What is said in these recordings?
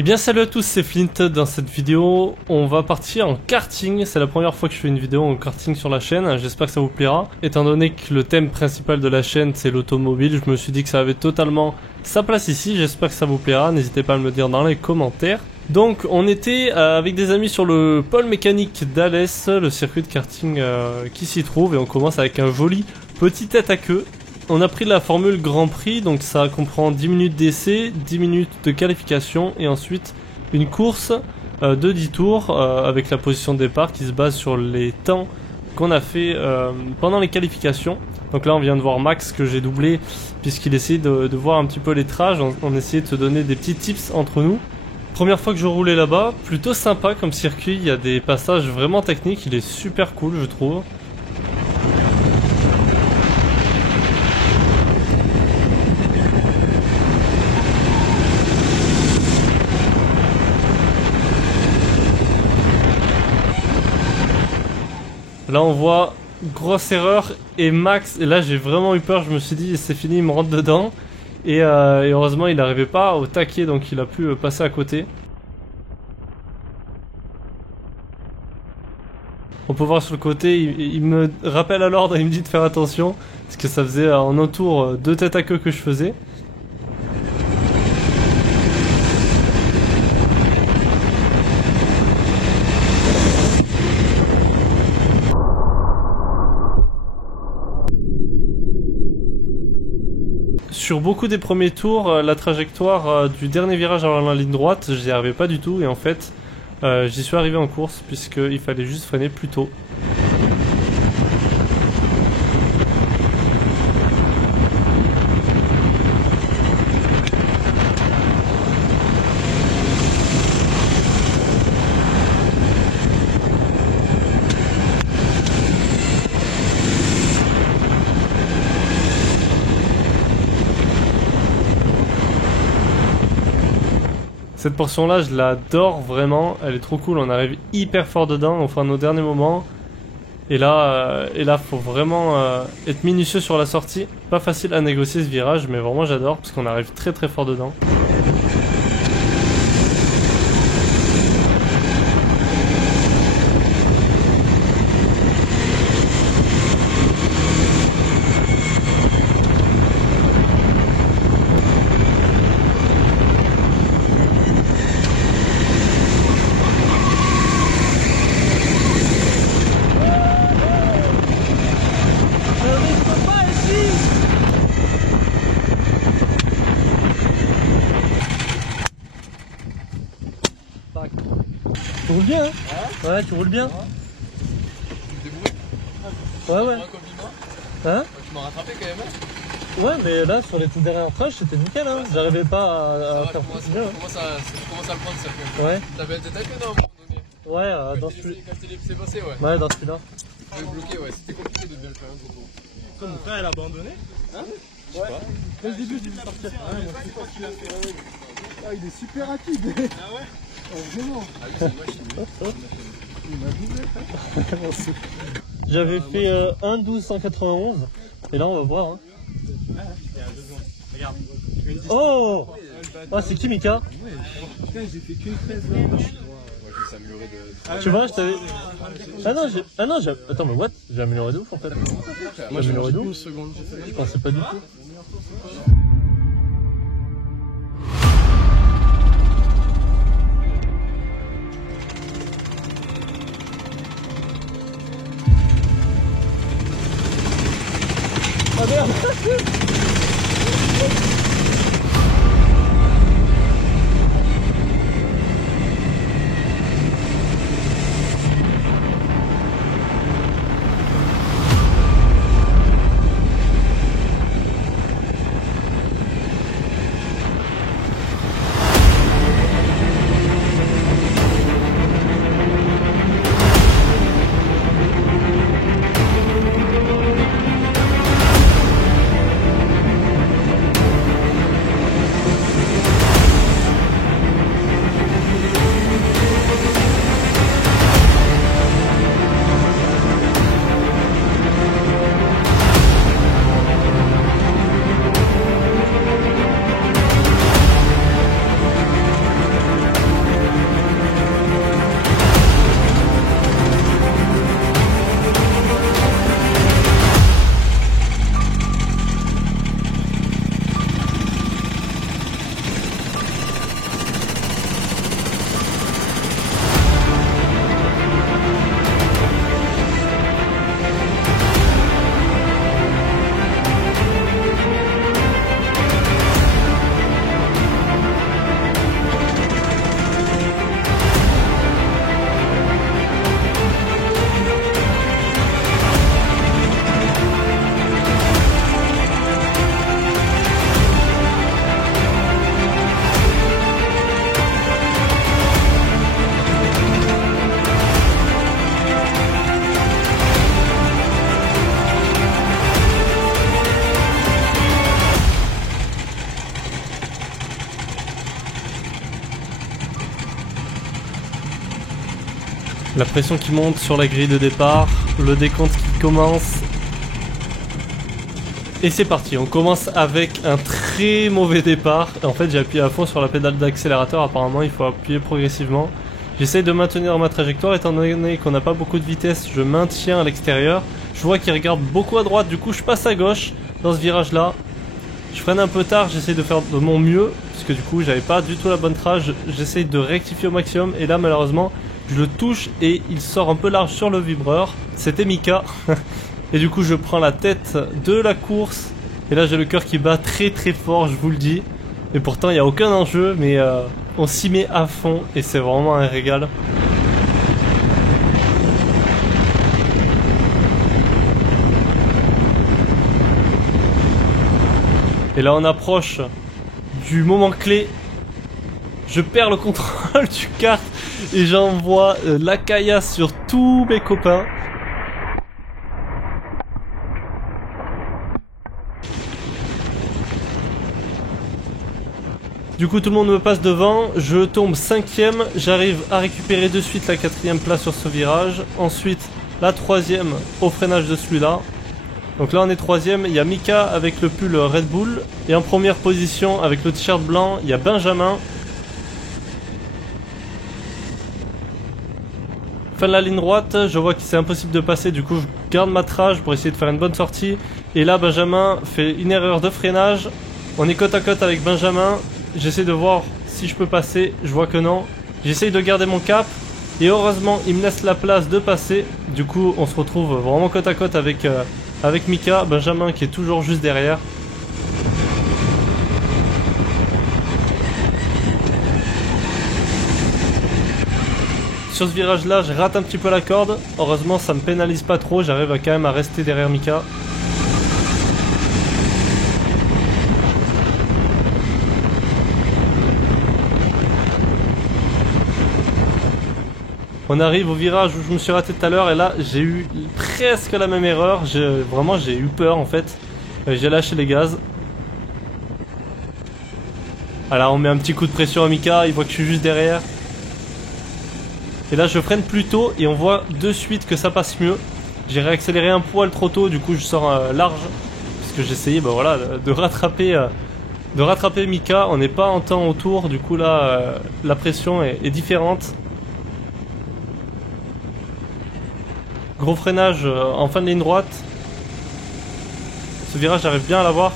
Eh bien salut à tous, c'est Flint. Dans cette vidéo, on va partir en karting. C'est la première fois que je fais une vidéo en karting sur la chaîne, j'espère que ça vous plaira. Étant donné que le thème principal de la chaîne c'est l'automobile, je me suis dit que ça avait totalement sa place ici, j'espère que ça vous plaira, n'hésitez pas à me le dire dans les commentaires. Donc on était avec des amis sur le pôle mécanique d'Alès, le circuit de karting qui s'y trouve, et on commence avec un joli petit tête à queue. On a pris la formule Grand Prix, donc ça comprend 10 minutes d'essai, 10 minutes de qualification et ensuite une course de 10 tours avec la position de départ qui se base sur les temps qu'on a fait pendant les qualifications. Donc là on vient de voir Max que j'ai doublé puisqu'il essayait de voir un petit peu les trages, on essayait de se donner des petits tips entre nous. Première fois que je roulais là-bas, plutôt sympa comme circuit, il y a des passages vraiment techniques, il est super cool je trouve. Là on voit grosse erreur et Max, et là j'ai vraiment eu peur, je me suis dit c'est fini, il me rentre dedans. Et heureusement il n'arrivait pas au taquet, donc il a pu passer à côté. On peut voir sur le côté, il me rappelle à l'ordre et il me dit de faire attention, parce que ça faisait en un tour 2 têtes à queue que je faisais. Sur beaucoup des premiers tours, la trajectoire du dernier virage vers la ligne droite, j'y arrivais pas du tout et en fait j'y suis arrivé en course puisqu'il fallait juste freiner plus tôt. Cette portion là je l'adore vraiment, elle est trop cool, on arrive hyper fort dedans, enfin nos derniers moments. Et là faut vraiment être minutieux sur la sortie, pas facile à négocier ce virage mais vraiment j'adore parce qu'on arrive très très fort dedans. Tu roules bien, hein? Ouais, tu roules bien. Tu te débrouilles. Ouais, ouais. Un compliment. Hein? Tu m'as rattrapé quand même. Hein? Ouais, mais là, sur les toutes dernières traces, c'était nickel, hein. J'arrivais pas à faire plus bien. Tu commences à le prendre, ça fait. Ouais. T'avais été taqué, non, à un moment donné? Ouais, dans celui-là. Quand t'es laissé passer, ouais. Ouais, dans celui-là. Tu avais bloqué, ouais. C'était compliqué de bien le faire, hein, Coco. Comme mon frère, elle a abandonné. Hein? Ouais. Dès le début, j'ai vu sortir. Ouais, moi, je sais pas ce qu'il a fait. Ah, il est super rapide. Ah ouais? Vraiment. Ah oui, c'est une machine. Il m'a doublé. J'avais fait 1,1291 et là on va voir. Hein. Regarde. Oh! Ah, c'est qui Mika? Putain, j'ai fait qu'une 13 là. Moi, je vais s'améliorer de. Tu vois, je t'avais. Ah non, attends, mais what? J'ai amélioré de ouf en fait. Moi, J'ai amélioré de Une ouf. seconde. Je pensais pas du tout. Ah merde! La pression qui monte sur la grille de départ, le décompte qui commence. Et c'est parti, on commence avec un très mauvais départ. En fait j'ai appuyé à fond sur la pédale d'accélérateur, apparemment il faut appuyer progressivement. J'essaye de maintenir ma trajectoire, étant donné qu'on n'a pas beaucoup de vitesse, je maintiens à l'extérieur. Je vois qu'il regarde beaucoup à droite, du coup je passe à gauche dans ce virage là. Je freine un peu tard, j'essaye de faire de mon mieux, puisque du coup j'avais pas du tout la bonne trage. J'essaye de rectifier au maximum, et là malheureusement je le touche et il sort un peu large sur le vibreur. C'était Mika. Et du coup je prends la tête de la course. Et là j'ai le cœur qui bat très très fort, je vous le dis. Et pourtant il n'y a aucun enjeu, mais on s'y met à fond et c'est vraiment un régal. Et là on approche du moment clé. Je perds le contrôle du kart et j'envoie la caillasse sur tous mes copains. Du coup tout le monde me passe devant, je tombe 5ème, j'arrive à récupérer de suite la 4ème place sur ce virage, ensuite la 3ème au freinage de celui-là. Donc là on est 3ème, il y a Mika avec le pull Red Bull, et en première position avec le t-shirt blanc, il y a Benjamin. Fin de la ligne droite, je vois que c'est impossible de passer, du coup je garde ma trage pour essayer de faire une bonne sortie. Et là Benjamin fait une erreur de freinage, on est côte à côte avec Benjamin. J'essaie de voir si je peux passer, je vois que non. J'essaye de garder mon cap et heureusement il me laisse la place de passer. Du coup on se retrouve vraiment côte à côte avec Mika, Benjamin qui est toujours juste derrière. Sur ce virage là je rate un petit peu la corde. Heureusement ça me pénalise pas trop, j'arrive quand même à rester derrière Mika. On arrive au virage où je me suis raté tout à l'heure et là j'ai eu presque la même erreur. Vraiment j'ai eu peur en fait. J'ai lâché les gaz. Alors on met un petit coup de pression à Mika, il voit que je suis juste derrière. Et là je freine plus tôt et on voit de suite que ça passe mieux. J'ai réaccéléré un poil trop tôt, du coup je sors large. Parce que j'essayais voilà, de rattraper Mika. On n'est pas en temps autour, du coup là la pression est différente. Gros freinage en fin de ligne droite. Ce virage j'arrive bien à l'avoir.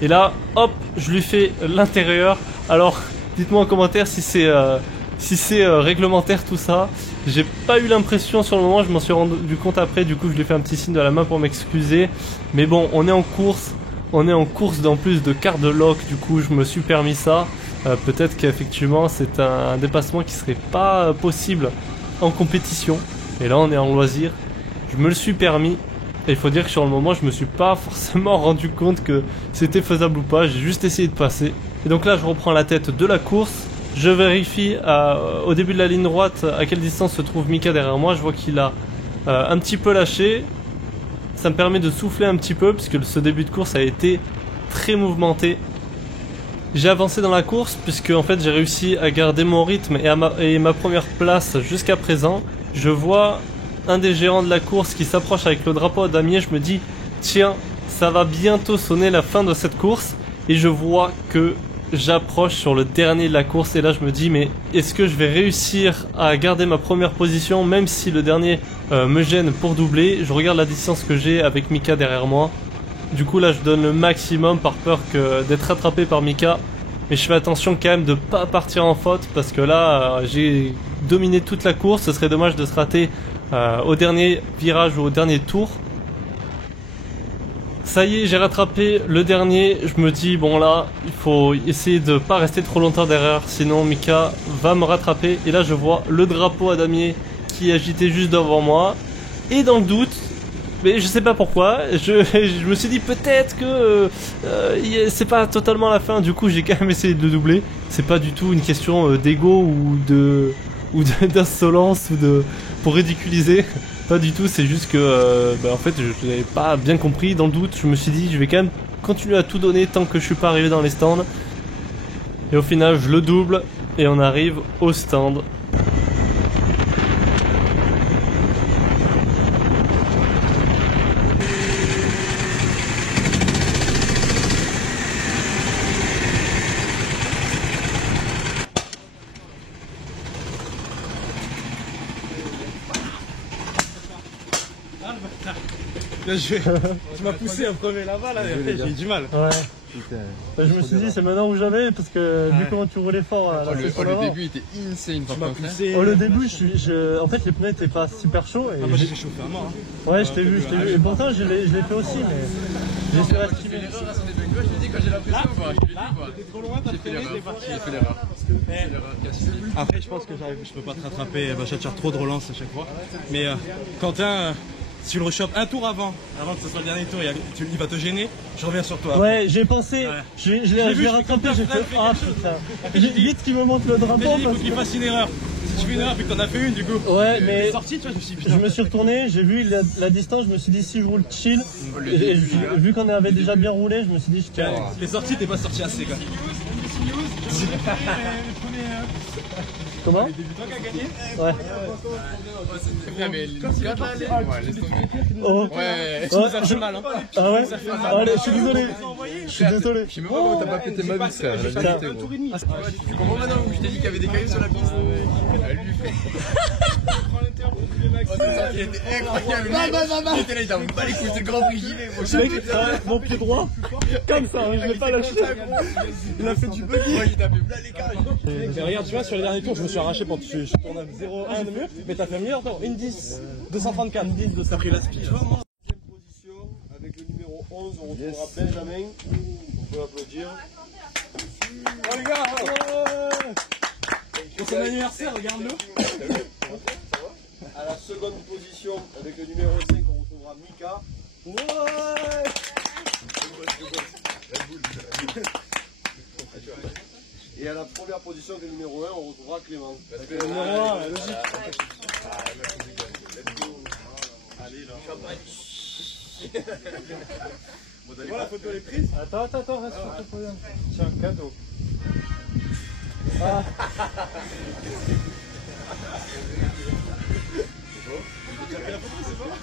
Et là hop je lui fais l'intérieur. Alors dites-moi en commentaire si c'est réglementaire tout ça. J'ai pas eu l'impression sur le moment, je m'en suis rendu compte après. Du coup je lui ai fait un petit signe de la main pour m'excuser. Mais bon on est en course. On est en course d'en plus de quart de lock. Du coup je me suis permis ça. Peut-être qu'effectivement c'est un dépassement qui serait pas possible en compétition. Et là on est en loisir, je me le suis permis, et il faut dire que sur le moment je me suis pas forcément rendu compte que c'était faisable ou pas, j'ai juste essayé de passer. Et donc là je reprends la tête de la course, je vérifie au début de la ligne droite à quelle distance se trouve Mika derrière moi, je vois qu'il a un petit peu lâché. Ça me permet de souffler un petit peu puisque ce début de course a été très mouvementé. J'ai avancé dans la course puisque en fait j'ai réussi à garder mon rythme et ma première place jusqu'à présent. Je vois un des gérants de la course qui s'approche avec le drapeau à damier, je me dis tiens ça va bientôt sonner la fin de cette course et je vois que j'approche sur le dernier de la course et là je me dis mais est-ce que je vais réussir à garder ma première position même si le dernier me gêne pour doubler. Je regarde la distance que j'ai avec Mika derrière moi. Du coup là je donne le maximum par peur d'être rattrapé par Mika. Mais je fais attention quand même de pas partir en faute parce que là j'ai dominé toute la course. Ce serait dommage de se rater au dernier virage ou au dernier tour. Ça y est, j'ai rattrapé le dernier. Je me dis bon là il faut essayer de pas rester trop longtemps derrière, sinon Mika va me rattraper. Et là je vois le drapeau à damier qui est agité juste devant moi. Et dans le doute, mais je sais pas pourquoi, je me suis dit peut-être que c'est pas totalement la fin. Du coup j'ai quand même essayé de le doubler. C'est pas du tout une question d'ego ou d'insolence ou pour ridiculiser. Pas du tout, c'est juste que en fait je l'avais pas bien compris. Dans le doute je me suis dit je vais quand même continuer à tout donner tant que je suis pas arrivé dans les stands. Et au final je le double et on arrive au stand. Bien joué. Tu m'as poussé un premier là-bas, là, et après j'ai eu du mal. Ouais. Bah, je me suis dit c'est maintenant ou jamais parce que vu comment tu roulais fort à la session Le d'avant. début était insane par contre. Oh le début en fait les pneus étaient pas super chauds et Moi j'ai chauffé à mort. Hein. ouais je t'ai vu et pourtant je l'ai fait aussi mais j'ai surestimé. Je l'ai dit quand j'ai l'impression quoi. Je l'ai dit quoi. T'es trop loin, t'as freiné, t'es parti. J'ai fait l'erreur. C'est l'erreur qui a suffi. Après je pense que je peux pas te rattraper, je vais te faire trop de relance à chaque fois. Mais Quentin, si tu le rechopes un tour avant que ce soit le dernier tour, il va te gêner, je reviens sur toi. Ouais j'ai pensé, je l'ai rattrapé, j'ai fait ah putain. Vite qu'il me monte le drapeau. Il faut qu'il fasse une erreur. Si tu fais une erreur, puis que t'en as fait une du coup. Ouais mais Sorti, tu vois, je me suis retourné, j'ai vu la distance, je me suis dit si je roule chill, et vu qu'on avait déjà bien roulé, je me suis dit je tiens. T'es sorti, t'es pas sorti assez quoi. Comment? Toi qui as gagné. Ouais. Mais les gars là, ouais, laisse tomber. Oh. Ouais. Ça fait mal hein. Ah ouais? Allez, je suis désolé. Je suis désolé. Je sais même pas comment t'as pas pété ma vie, frère. La vérité, Un tour gros. et demi. Tu comprends maintenant où je t'ai dit qu'il y avait des cailloux sur la piste? Ah, lui, frère. Oh, ça, il était incroyable. Non. Il était là, il t'a pas les couilles, c'est le grand prix, j'y vais. Mon pied droit, comme ça, je l'ai pas lâché. Il a fait du buggy. Moi, il a fait plein l'écart. Mais regarde, tu vois, sur les derniers tours, je me suis arraché pour je tourne à 0,1 de mieux, mais t'as fait un meilleur temps, une 10, 234, 10, t'as pris la speed. Position avec le numéro 11, on retrouvera Benjamin. On peut applaudir. Oh les gars, pour son anniversaire, regarde-le. À la seconde position avec le numéro 5, on retrouvera Mika. Et à la première position avec le numéro 1, on retrouvera Clément. Le numéro 1, logique. Allez là. Voilà, la photo elle est prise. Attends, reste sur ton podium. Tiens, cadeau. Tu as pris la photo, c'est pas?